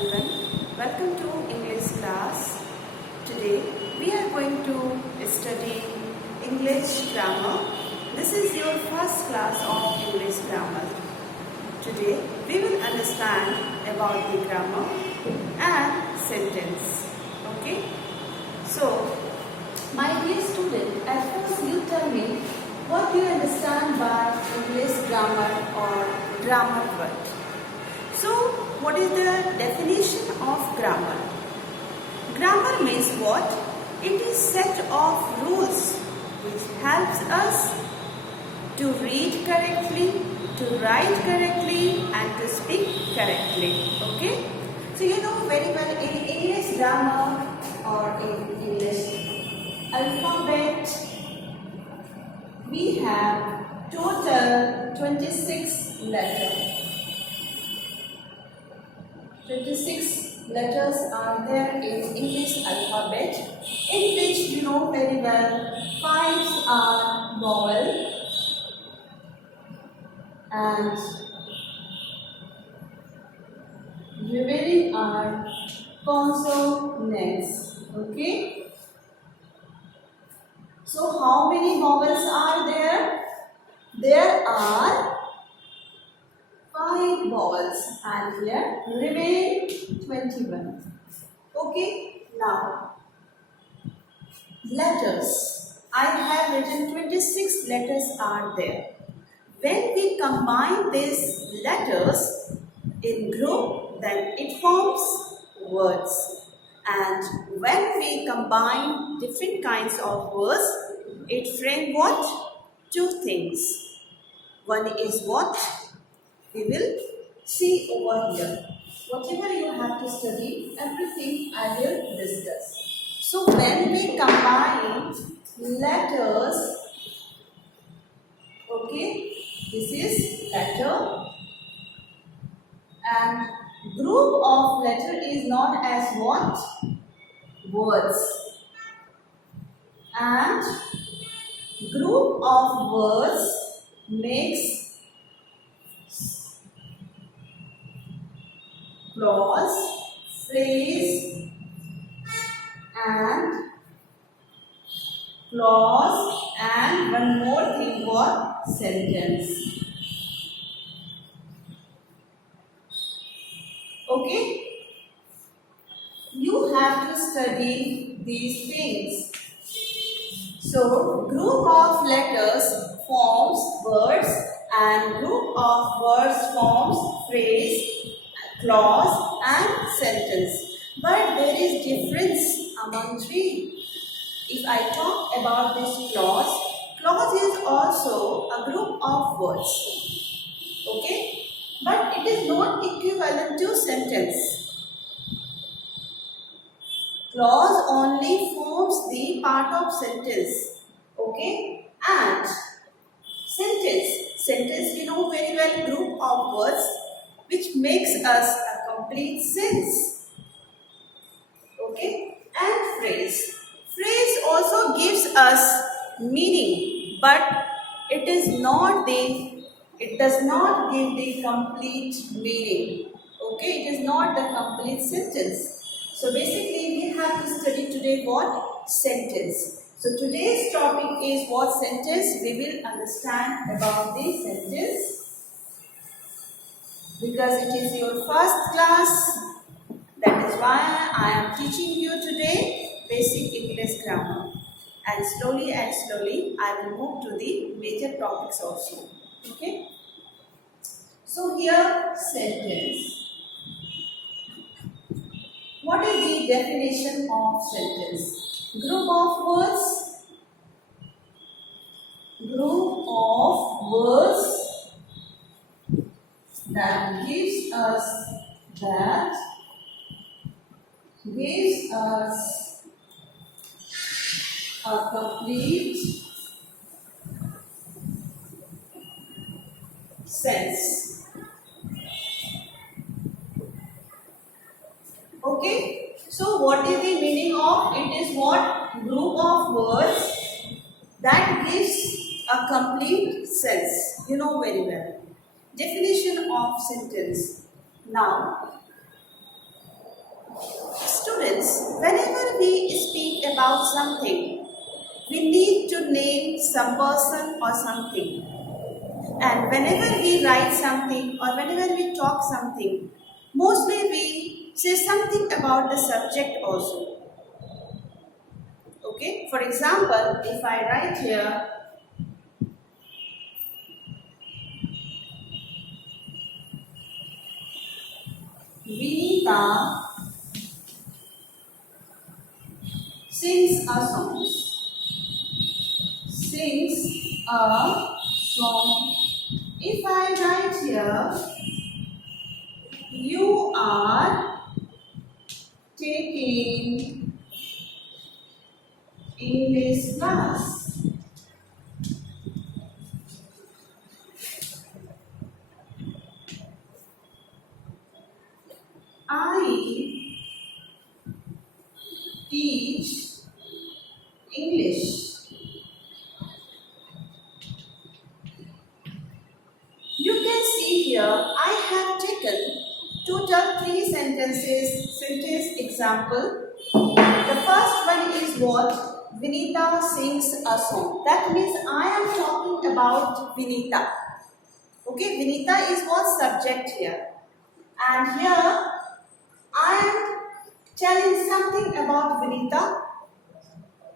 everyone. Welcome to English class. Today we are going to study English grammar. This is your first class of English grammar. Today we will understand about the grammar and sentence. Okay? So, my dear student, at first you tell me what you understand by English grammar or grammar word. So, what is the definition of grammar? Grammar means what? It is set of rules which helps us to read correctly, to write correctly and to speak correctly. Okay? So, you know very well in English grammar or in English alphabet, we have total 26 letters. 26 letters are there in English alphabet, in which you know very well 5 are vowel and remaining are consonants. Okay. So how many vowels are there? There are 5 vowels and here remain 21. Okay, now letters. I have written 26 letters are there. When we combine these letters in group, then it forms words. And when we combine different kinds of words, it frames what? 2 things. One is what? We will see over here. Whatever you have to study, everything I will discuss. So when we combine letters, okay, this is letter and group of letter is known as what? Words. And group of words makes clause, phrase and clause and one more thing what? Sentence. Okay? You have to study these things. So, group of letters forms words and group of words forms phrase, clause and sentence. But there is difference among 3. If I talk about this clause, clause is also a group of words. Okay? But it is not equivalent to sentence. Clause only forms the part of sentence. Okay? And sentence. Sentence you know very well, group of words which makes us a complete sentence. Okay? And phrase. Phrase also gives us meaning, but it does not give the complete meaning. Okay? It is not the complete sentence. So basically we have to study today what? Sentence. So today's topic is what sentence? We will understand about the sentence. Because it is your first class, that is why I am teaching you today basic English grammar. And slowly I will move to the major topics also. Okay? So here sentence. What is the definition of sentence? Group of words. Group of words that gives us a complete sense. Okay, so what is the meaning of it? Is what? Group of words that gives a complete sense. You know very well. Definition of sentence. Now, Students, whenever we speak about something, we need to name some person or something. And whenever we write something or whenever we talk something, mostly we say something about the subject also. Okay, for example, if I write here, Vinita sings a song. Sings a song. If I write here, you are taking English class. I teach English. You can see here I have taken total 3 sentences, sentence example. The first one is what? Vinita sings a song. That means I am talking about Vinita. Okay, Vinita is what subject here. And here I am telling something about Vinita.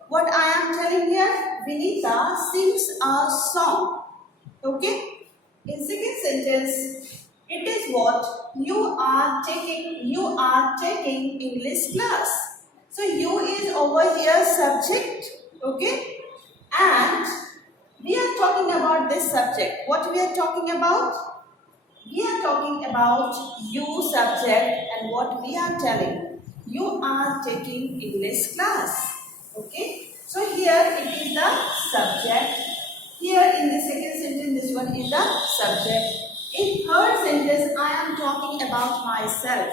What I am telling here, Vinita sings a song. Okay. In second sentence, it is what? You are taking English class. So you is over here subject. Okay. And we are talking about this subject. What we are talking about? We are talking about you subject and what we are telling. You are taking English class. Okay. So here it is the subject. Here in the second sentence, this one is the subject. In third sentence, I am talking about myself.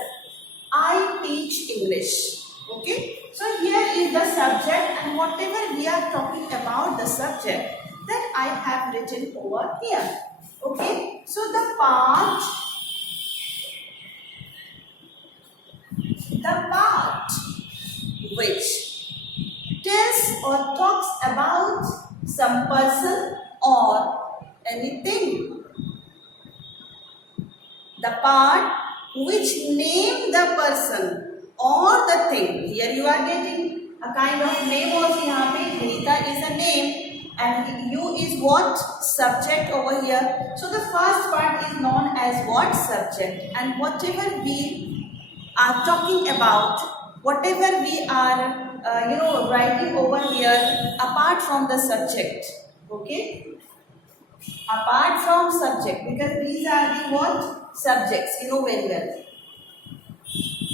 I teach English. Okay. So here is the subject and whatever we are talking about the subject that I have written over here. Okay. So the part which tells or talks about some person or anything. The part which name the person or the thing. Here you are getting a kind of name also. यहाँ पे Vinita is a name and you is what? Subject over here. So the first part is known as what? Subject. And whatever we are talking about, whatever we are writing over here apart from the subject. Okay, apart from subject, because these are the what? Subjects, you know very well.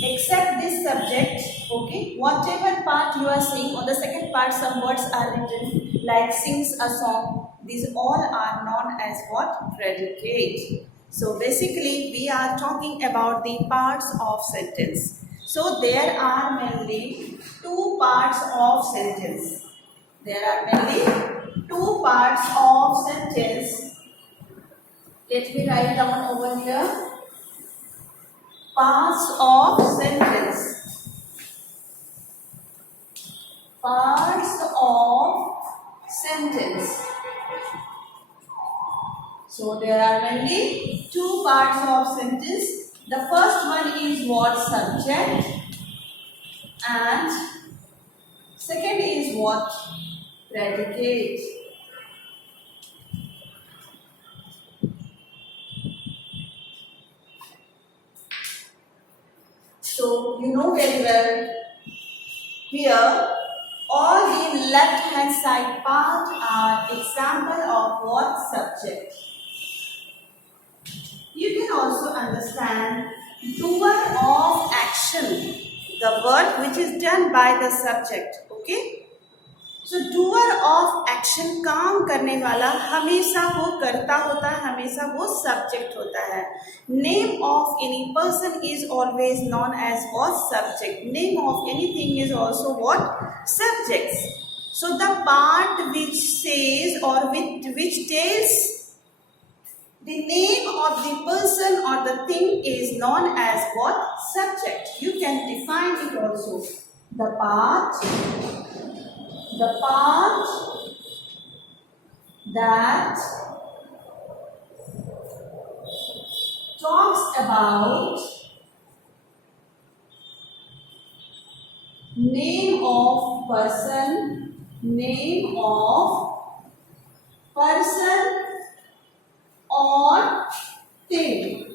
Except this subject, okay, whatever part you are saying, on the second part some words are written like sings a song. These all are known as what? Predicate. So basically we are talking about the parts of sentence. So there are mainly 2 parts of sentence. There are mainly 2 parts of sentence. Let me write down over here. Parts of sentence. Parts of sentence. So there are mainly 2 parts of sentence. The first one is what? Subject. And second is what? Predicate. So you know very well, here all the left hand side part are example of what? Subject. You can also understand doer of action, the work which is done by the subject. Okay. So doer of action, काम करने वाला हमेशा वो करता होता है, हमेशा वो subject होता है. Name of any person is always known as what? Subject. Name of anything is also what? Subjects. So the part which says or which tells The name of the person or the thing is known as what? Subject. You can define it also. The part that talks about name of person or thing.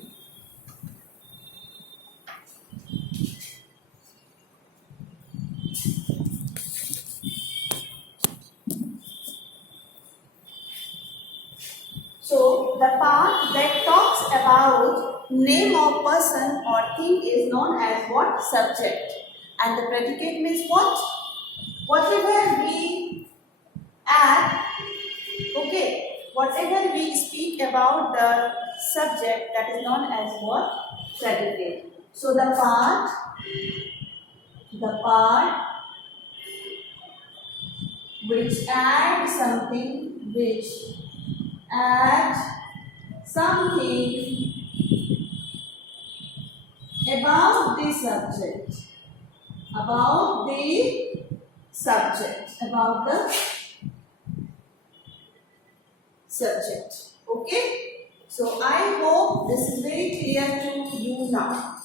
So the part that talks about name of person or thing is known as what? Subject. And the predicate means what? Whatever we add, okay, whatever we speak about the subject, that is known as what? Predicate. So the part which adds something, about the subject. Okay. So I hope this is very clear to you now.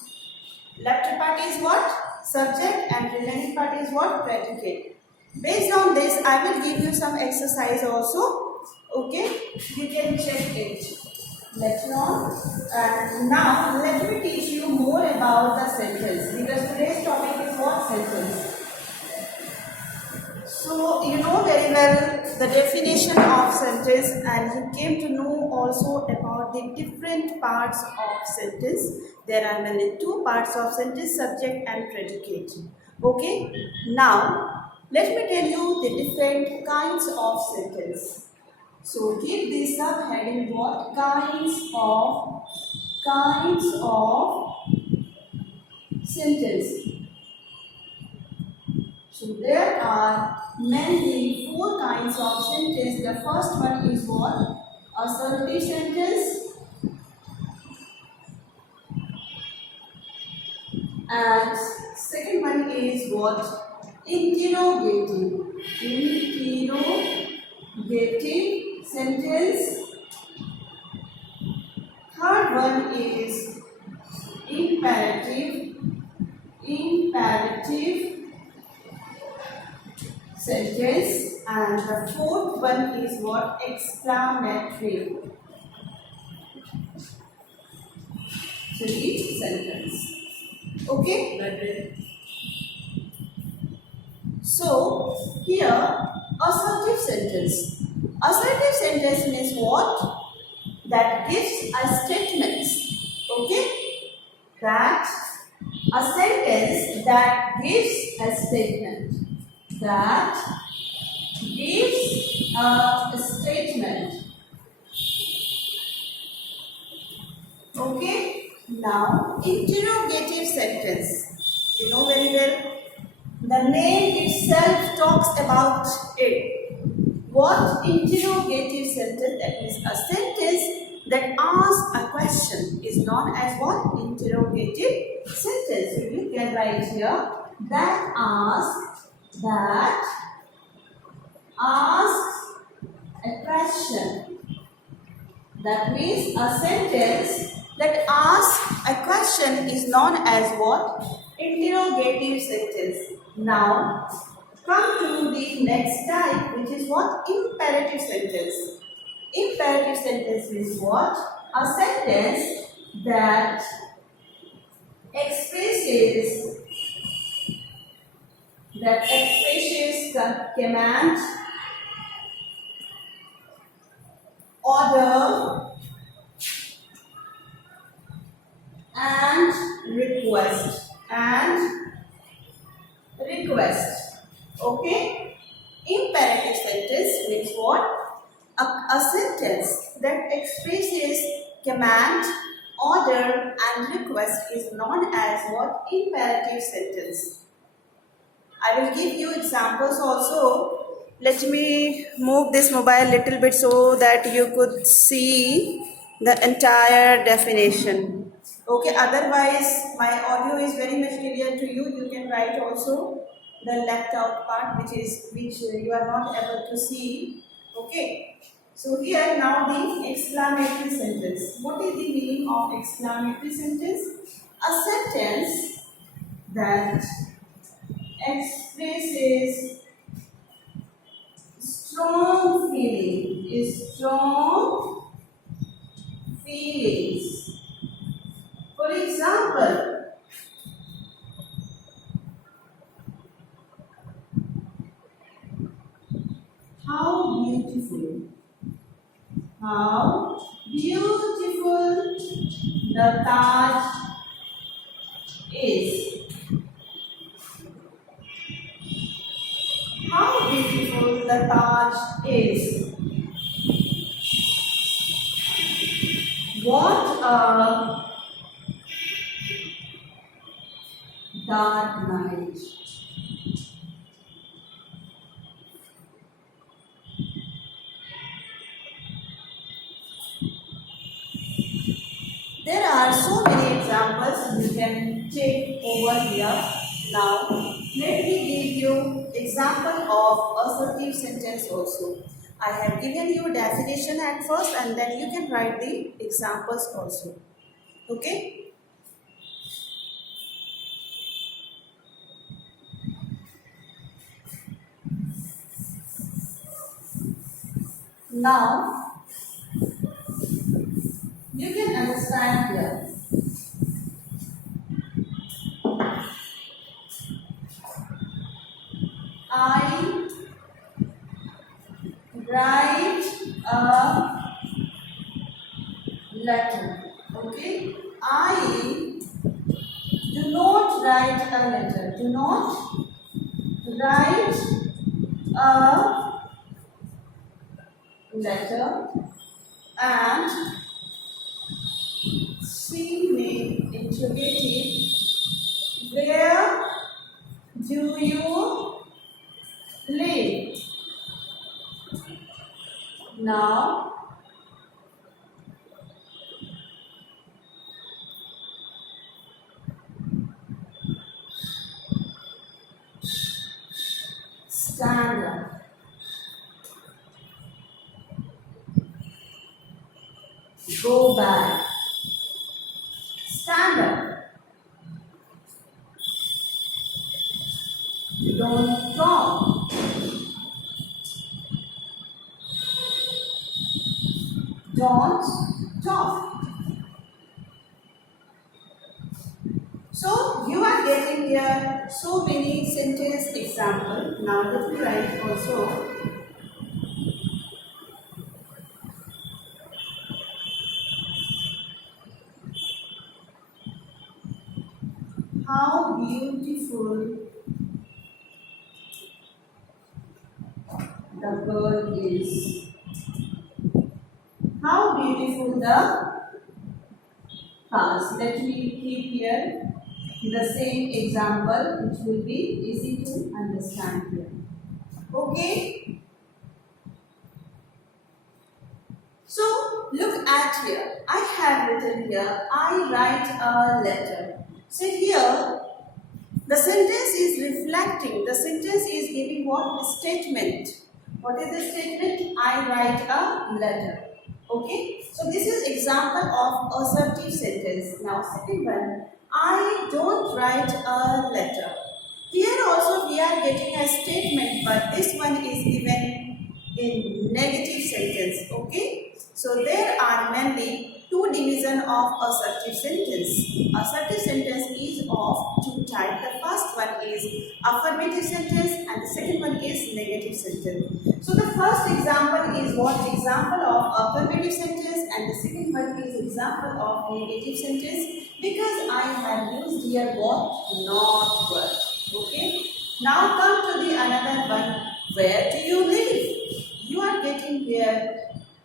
Left part is what? Subject, and remaining part is what? Predicate. Based on this, I will give you some exercise also. Okay. You can check it later on. And now let me teach you more about the sentence, because today's topic is what? Sentence. So you know very well the definition of sentence, and you came to know also about the different parts of sentence. There are mainly two parts of sentence: subject and predicate. Okay. Now let me tell you the different kinds of sentence. So give this subheading what? Kinds of sentence. So there are mainly 4 kinds of sentence. The first one is what? Assertive sentence. And second one is what? Interrogative sentence. Third one is imperative sentence, and the fourth one is what? Exclamatory sentence. Okay. So here assertive sentence. Assertive sentence means what? That gives a statement. Okay. That a sentence that gives a statement. Okay. Now interrogative sentence. You know very well. The name itself talks about it. What? Interrogative sentence. That means a sentence that asks a question is known as what? Interrogative sentence. So you can write here that asks a question. That means a sentence that asks a question is known as what? Interrogative sentence. Now come to the next type, which is what? Imperative sentence. Imperative sentence means what? A sentence that expresses command, order, and request. Okay. Imperative sentence means what? A sentence that expresses command, order, and request is known as what? Imperative sentence. I will give you examples also. Let me move this mobile little bit so that you could see the entire definition. Okay, otherwise my audio is very much clear to you. You can write also the left out part which you are not able to see. Okay. So here now the exclamatory sentence. What is the meaning of exclamatory sentence? A sentence that expresses strong feelings. For example, how beautiful the Taj is. How beautiful the Taj is. What a dark night. There are so many examples you can take over here. Now, let me give you example of assertive sentence also. I have given you definition at first and then you can write the examples also. Okay? Now, you can understand here. I write a letter. Okay? I do not write a letter. Do not write a letter, and she may interrogative. Where do you live? Now, stand up. Go back. Stand up. Don't talk. Don't talk. So you are getting here so many sentence examples. Now let me write also. How beautiful the girl is. How beautiful the cars. Let me keep here the same example, which will be easy to understand here. Okay. So look at here. I have written here, I write a letter. So here, the sentence is reflecting, the sentence is giving what? A statement. What is the statement? I write a letter. Okay. So this is example of assertive sentence. Now second one, I don't write a letter. Here also we are getting a statement, but this one is given in negative sentence. Okay. So there are mainly two division of assertive sentence. Assertive sentence is of two types. The first one is affirmative sentence and the second one is negative sentence. So the first example is what? Example of affirmative sentence, and the second one is example of negative sentence, because I have used here what? Not word. Okay. Now come to the another one. Where do you live? You are getting here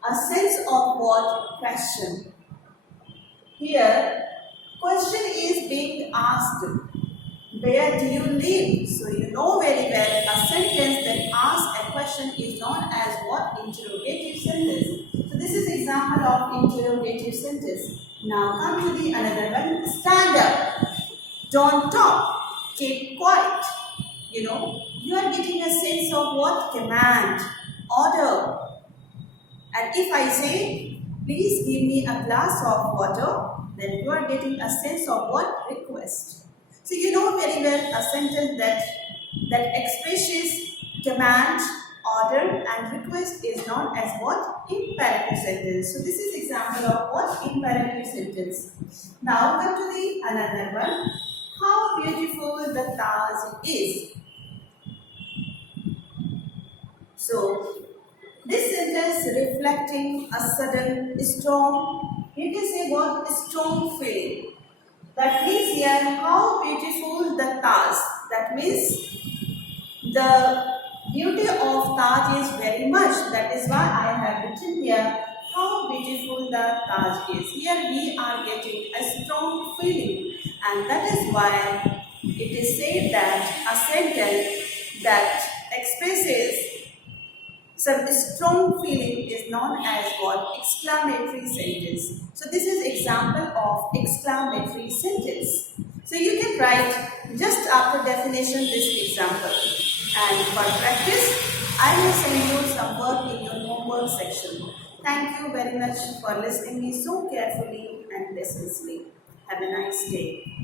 a sense of what? Question. Here, question is being asked. Where do you live? So you know very well a sentence that asks a question is known as what? Interrogative sentence. So this is example of interrogative sentence. Now come to the another one. Stand up. Don't talk. Keep quiet. You know, you are getting a sense of what? Command, order. And if I say, please give me a glass of water, then you are getting a sense of what? Request. So you know very well a sentence that expresses command, order and request is known as what? Imperative sentence. So this is example of what? Imperative sentence. Now come to the another one. How beautiful the Taj is. So this sentence reflecting a sudden strong, you can say what? Strong feeling. That means here how beautiful the Taj. That means the beauty of Taj is very much. That is why I have written here how beautiful the Taj is. Here we are getting a strong feeling, and that is why it is said that a sentence that expresses some strong feeling is known as what? Exclamatory sentence. So this is example of exclamatory sentence. So you can write just after definition this example. And for practice, I will send you some work in your homework section. Thank you very much for listening me so carefully and patiently. Have a nice day.